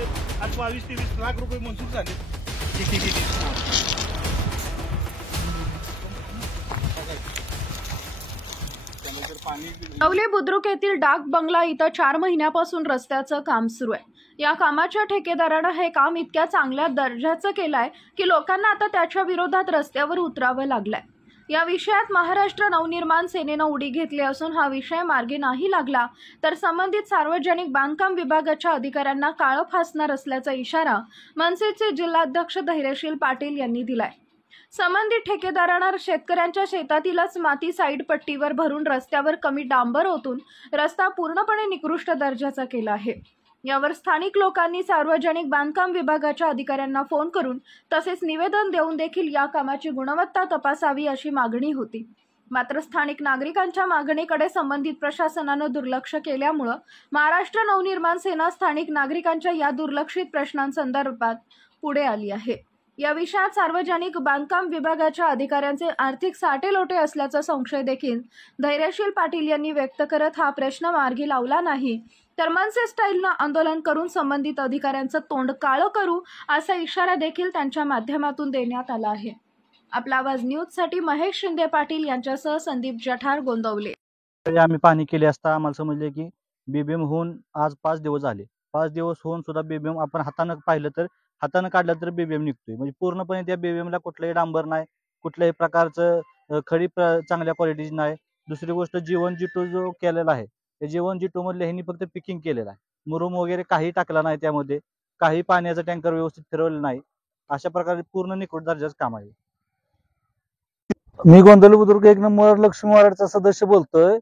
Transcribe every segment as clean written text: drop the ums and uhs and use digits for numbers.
आज 22-23 लाख रुपये मंजूर झाले. नवले बुद्रुक येथील डाक बंगला इथं 4 महिन्यापासून रस्त्याचं काम सुरू आहे. या कामाच्या ठेकेदारानं हे काम इतक्या चांगल्या दर्जाचं केलंय की लोकांना आता त्याच्या विरोधात रस्त्यावर उतरावं लागलंय. या विषयात महाराष्ट्र नवनिर्माण सेनेनं उडी घेतली असून हा विषय मार्गी नाही लागला तर संबंधित सार्वजनिक बांधकाम विभागाच्या अधिकाऱ्यांना काळं फासणार असल्याचा इशारा मनसेचे जिल्हाध्यक्ष धैर्यशील पाटील यांनी दिलाय. संबंधित ठेकेदारांना शेतकऱ्यांच्या शेतातीलच माती साईड पट्टीवर भरून रस्त्यावर कमी डांबर ओतून रस्ता पूर्णपणे निकृष्ट दर्जाचा केला आहे. यावर स्थानिक लोकांनी सार्वजनिक बांधकाम विभागाच्या अधिकाऱ्यांना फोन करून तसेच निवेदन देऊन देखील या कामाची गुणवत्ता तपासावी अशी मागणी होती. मात्र स्थानिक नागरिकांच्या मागणीकडे संबंधित प्रशासनानं दुर्लक्ष केल्यामुळे महाराष्ट्र नवनिर्माण सेना स्थानिक नागरिकांच्या या दुर्लक्षित प्रश्नांसंदर्भात पुढे आली आहे. या विषयात सार्वजनिक बांधकाम विभागाच्या अधिकाऱ्यांचे आर्थिक साटेलोटे असल्याचा संशय देखील धैर्यशील पाटील यांनी व्यक्त करत हा प्रश्न मार्गी लावला नाही तर मनसे स्टाईलनं आंदोलन करून संबंधित अधिकाऱ्यांचं तोंड काळं करू असा इशारा देखील त्यांच्या माध्यमातून देण्यात आला आहे. आपला आवाज न्यूजसाठी महेश शिंदे पाटील यांच्यासह संदीप जठार, गोंदवले. आम्ही पाहणी केली असता आम्हाला समजले की बीबीएम होऊन आज 5 दिवस झाले. 5 दिवस होऊन सुद्धा बीबीएम आपण हातानं पाहिलं तर हातानं काढलं तर बीबीएम निघतोय. म्हणजे पूर्णपणे त्या बीबीएमला कुठलंही डांबर नाही, कुठल्याही प्रकारचं खडी चांगल्या क्वालिटीची नाही. दुसरी गोष्ट जीवन जिटू जो केलेला आहे त्या जीवन जिटू मधले ह्यांनी फक्त पिकिंग केलेलं आहे. मुरुम वगैरे काही टाकला नाही, त्यामध्ये काही पाण्याचा टँकर व्यवस्थित फिरवलं नाही. अशा प्रकारे पूर्ण निकृष्ट दर्जाचं काम आहे. मी गोंदवले बुद्रुक 1 नंबर लक्ष्मी वार्डचा सदस्य बोलतोय.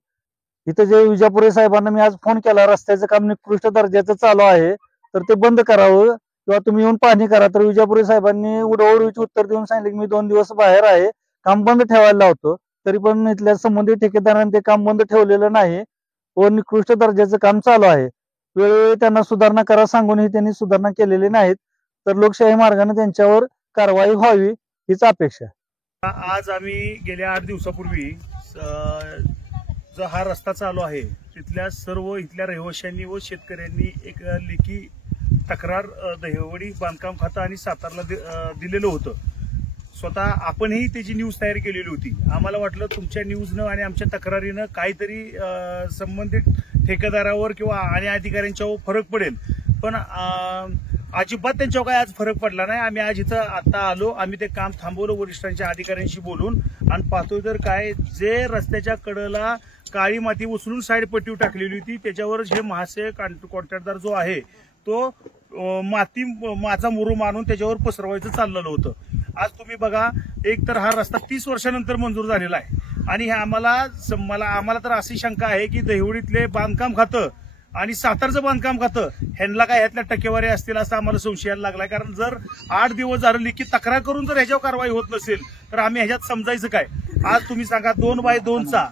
इथं जे विजापुरे साहेबांना मी आज फोन केला, रस्त्याचं काम निकृष्ट दर्जाचं चालू आहे तर ते बंद करावं किंवा तुम्ही येऊन पाहणी करा. तर विजापुरे साहेबांनी उडवडीचे उत्तर देऊन सांगितले की मी 2 दिवस बाहेर आहे, काम बंद ठेवायला लावतो. तरी पण इथल्या संबंधित ठेकेदारांनी ते काम बंद ठेवलेलं नाही व निकृष्ट दर्जाचं काम चालू आहे. वेळोवेळी त्यांना सुधारणा करा सांगूनही त्यांनी सुधारणा केलेली नाहीत. तर लोकशाही मार्गाने त्यांच्यावर कारवाई व्हावी हीच अपेक्षा. आज आम्ही गेल्या 8 दिवसापूर्वी जो हा रस्ता चालू आहे तिथल्या सर्व इथल्या रहिवाशांनी व शेतकऱ्यांनी एक लेखी तक्रार दहिवडी बांधकाम खातं आणि सातारला दिलेलं होतं. स्वतः आपणही त्याची न्यूज तयार केलेली होती. आम्हाला वाटलं तुमच्या न्यूजनं आणि आमच्या तक्रारीनं काहीतरी संबंधित ठेकेदारावर किंवा आणि अधिकाऱ्यांच्यावर फरक पडेल, पण अजिबात त्यांच्यावर काय आज फरक पडला नाही. आम्ही आज इथं आता आलो, आम्ही ते काम थांबवलं वरिष्ठांच्या अधिकाऱ्यांशी बोलून आणि पाहतोय तर काय जे रस्त्याच्या कडेला काळी माती उचलून साईड पट्टी टाकलेली होती त्याच्यावर हे महाशय कॉन्ट्रॅक्टदार जो आहे तो माझा मुरुम आणून त्याच्यावर पसरवायचं चाललेलं होतं. आज तुम्ही बघा, एक तर हा रस्ता 30 वर्षानंतर मंजूर झालेला आहे आणि हे आम्हाला तर अशी शंका आहे की दहिवडीतले बांधकाम खातं आणि सातारचं बांधकाम खातं ह्यांना काय ह्यातल्या टक्केवारी असतील असं आम्हाला संशयाला लागलाय. कारण जर 8 दिवस झाले लिखित तक्रार करून जर ह्याच्यावर कारवाई होत नसेल तर आम्ही ह्याच्यात समजायचं काय. आज तुम्ही सांगा 2x2चा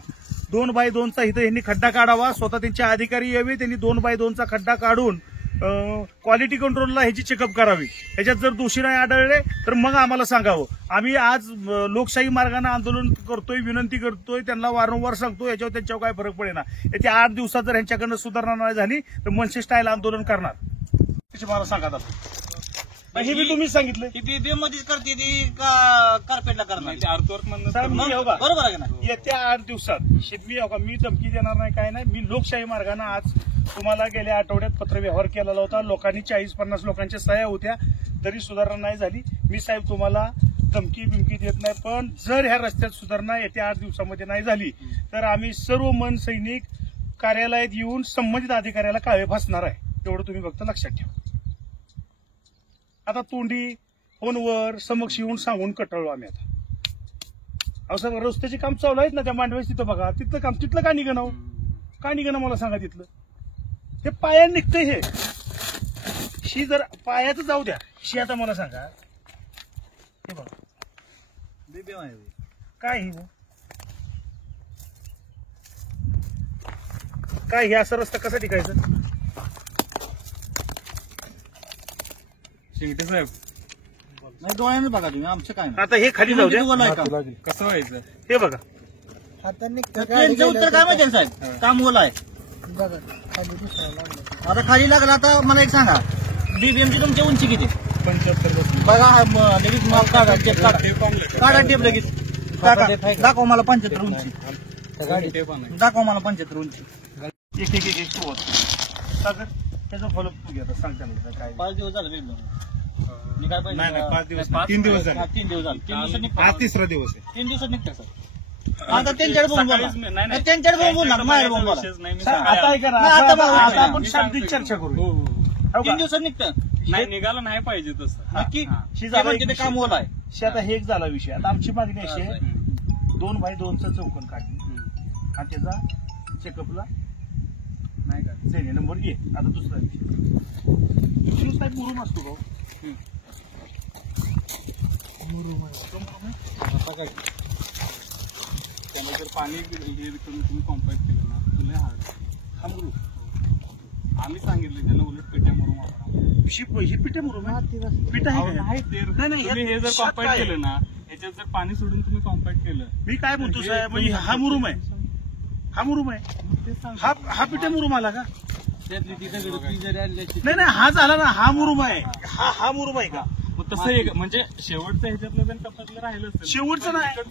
इथं यांनी खड्डा काढावा, स्वतः त्यांचे अधिकारी यावे, त्यांनी 2x2चा खड्डा काढून क्वालिटी कंट्रोलला ह्याची चेकअप करावी. ह्याच्यात जर दोषी नाही आढळले तर मग आम्हाला सांगावं. आम्ही आज लोकशाही मार्गाने आंदोलन करतोय, विनंती करतोय, त्यांना वारंवार सांगतो याच्यावर त्यांच्यावर काय फरक पडेना. येत्या 8 दिवसात जर ह्यांच्याकडनं सुधारणा नाही झाली तर मनसे स्टाईल आंदोलन करणार त्याची मला सांगा. हे बी तुम्हीच सांगितलं की बीबीएम मध्येच करते ती कार्पेटला करणार बरोबर आहे ना. येत्या 8 दिवसात मी धमकी देणार नाही, काय नाही. मी लोकशाही मार्गाने आज तुम्हाला गेल्या आठवड्यात पत्रव्यवहार केलेला होता. लोकांनी 40-50 लोकांच्या सह्या होत्या, तरी सुधारणा नाही झाली. मी साहेब तुम्हाला धमकी बिमकी देत नाही, पण जर ह्या रस्त्यात सुधारणा येत्या 8 दिवसामध्ये नाही झाली तर आम्ही सर्व मन सैनिक कार्यालयात येऊन संबंधित अधिकाऱ्याला काळे फासणार आहे. तेवढं तुम्ही फक्त लक्षात ठेवा. आता तोंडी फोनवर समक्ष येऊन सांगून कटाळलो आम्ही. आता असं रस्त्याचे काम चालू आहेत ना त्या मांडवेस, तिथं बघा तिथलं काम तिथलं का निघणं, का निघणं मला सांगा. तिथलं हे पाया निघतंय, हे शी जर पायाचं जाऊ द्या, शी आता मला सांगा हे बघा बीबीएम आहे काय हे काय, हे असं रस्ता कसा टिकायचं. शेगटे साहेब डोळ्याने बघा तुम्ही, आमचं काय नाही. आता हे खाली जाऊ द्या, कसं व्हायचं हे बघा. त्यांचं उत्तर काय माहिती साहेब, काम ओलं आहे. आता खाली लागला. आता मला एक सांगा, बीबीएमची तुमची उंची किती 75 बघा लगेच माल काढा टेप काढा टेप लगेच दाखवा मला 75 उंची दाखवा मला 75 उंची एक सुरुवात सागर त्याचा फॉलोअप तू घ्या सांग त्यांना काय 5 दिवस झाले बेबी मी काय पाहिजे नाही 5 दिवस 3 दिवस झाले 3 दिवस झाले 3 दिवसात निघतो हा तिसरा दिवस आहे 3 दिवसात निघतो सर आता त्यांच्याकडे बघून बोला त्यांच्याकडे बघून बोलणार माझ्याकडे बघून बोला आता ऐका ना नाही, आता बघा. आता आपण शांतीत चर्चा करू 3 दिवसात निघतं नाही निघाला नाही पाहिजे तसं नक्की ही ते झाला म्हणते ते एक काम विषय. ओला आहे आता हे एक झाला विषय आता आमची मागणी अशी आहे 2x2चं चौकन काढली आणि त्याचा चेकअपला नाही का सेने नंबर घे आता दुसरा विषय साहेब मुरुम असतो भाऊ आता काय त्याला जर पाणी हे करून तुम्ही कॉम्पॅक्ट केलं ना तुला हार्ड हा मुरुम आम्ही सांगितलं त्याला उलट पेट्या म्हणून वापरा ही पिठे मुरुम आहे पिठा आहे का? नाही ते नाही, तुम्ही हे जर यात कॉम्पॅक्ट काय? केलं ना ह्याच्यात जर पाणी सोडून तुम्ही कॉम्पॅक्ट केलं मी काय म्हणतो साहेब म्हणजे हा मुरुम आहे हा मुरुम आहे ते सांग हा पिठे मुरुम आला का त्यातली ती सगळी ती जरी आणली नाही हा झाला ना हा मुरुम आहे हा मुरुम आहे का मग तसं एक म्हणजे शेवटचं ह्याच्यातलं जर टप्प्यातलं राहिलं असतं शेवटचं नाही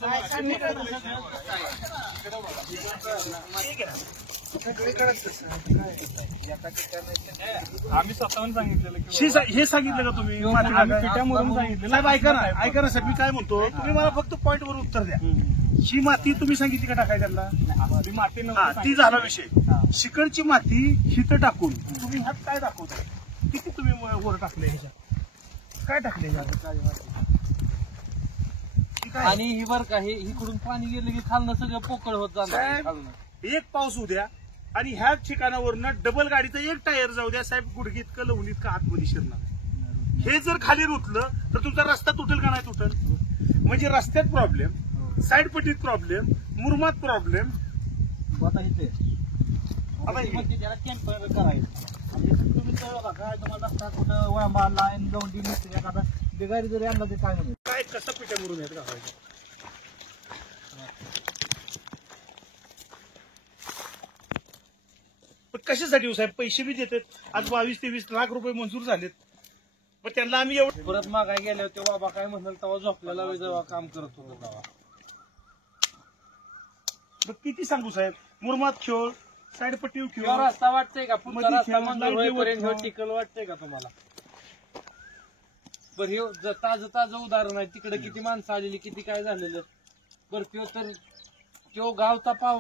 आम्ही स्वतःहून सांगितलेलं की हे सांगितलं का तुम्ही माती आम्ही टाका? पिठ्या म्हणून सांगितलं साहेब ऐका ना साहेब मी काय म्हणतो तुम्ही मला फक्त पॉईंटवर उत्तर द्या ही माती तुम्ही सांगितली का टाकाय त्यांना आपली माती हा नव्हती ती झाला विषय शिकडची माती हिथं टाकून तुम्ही ह्यात काय दाखवताय किती तुम्ही वर टाकले ह्याच्यात काय टाकले ह्याच्यात? ती काय? आणि ही बर का हे इकडून पाणी गेलं की खालनं सगळं पोकळ होत जाणार साहेब, एक पाऊस उद्या आणि ह्या ठिकाणावरनं डबल गाडीचं एक टायर जाऊ द्या साहेब गुडघीत का लवणीत का आतमध्ये शिरणार हे जर खाली रुतलं तर तुमचा रस्ता तुटेल का नाही तुटेल म्हणजे रस्त्यात प्रॉब्लेम साईड पट्टीत प्रॉब्लेम मुरमात प्रॉब्लेम आता इथे आता हे- म्हणजे त्याला टेम्पर करायचं आणि तुम्ही तर बघा काय तुम्हाला रस्ता कुठं वळंबा लाईन दौंडी नसते एखादा बिगारी जरी आणला ते काय नाही काय कसं पिठ्या मुरून येत गावायचं पण कशासाठी हो साहेब पैसे बी देतात आज 22-23 लाख रुपये मंजूर झालेत पण त्यांना आम्ही एवढं परत मागाय गेल्यावर ते बाबा काय म्हणाल तेव्हा झोपलेला जेव्हा काम करत होतो तेव्हा मग किती सांगू साहेब मुरमात खेळ साईड पट्टी खेळ किंवा रस्ता वाटतंय का पुढचा मध्ये रस्ता ठेवा, मंजूर लाईट होईपर्यंत ठेवा. ह्यो टिकल वाटतंय का तुम्हाला बरं हे ताजं ताजं उदाहरण आहे तिकडे किती माणसं आलेली किती काय झालेलं बरं त्यो तर त्यो गावचा पाव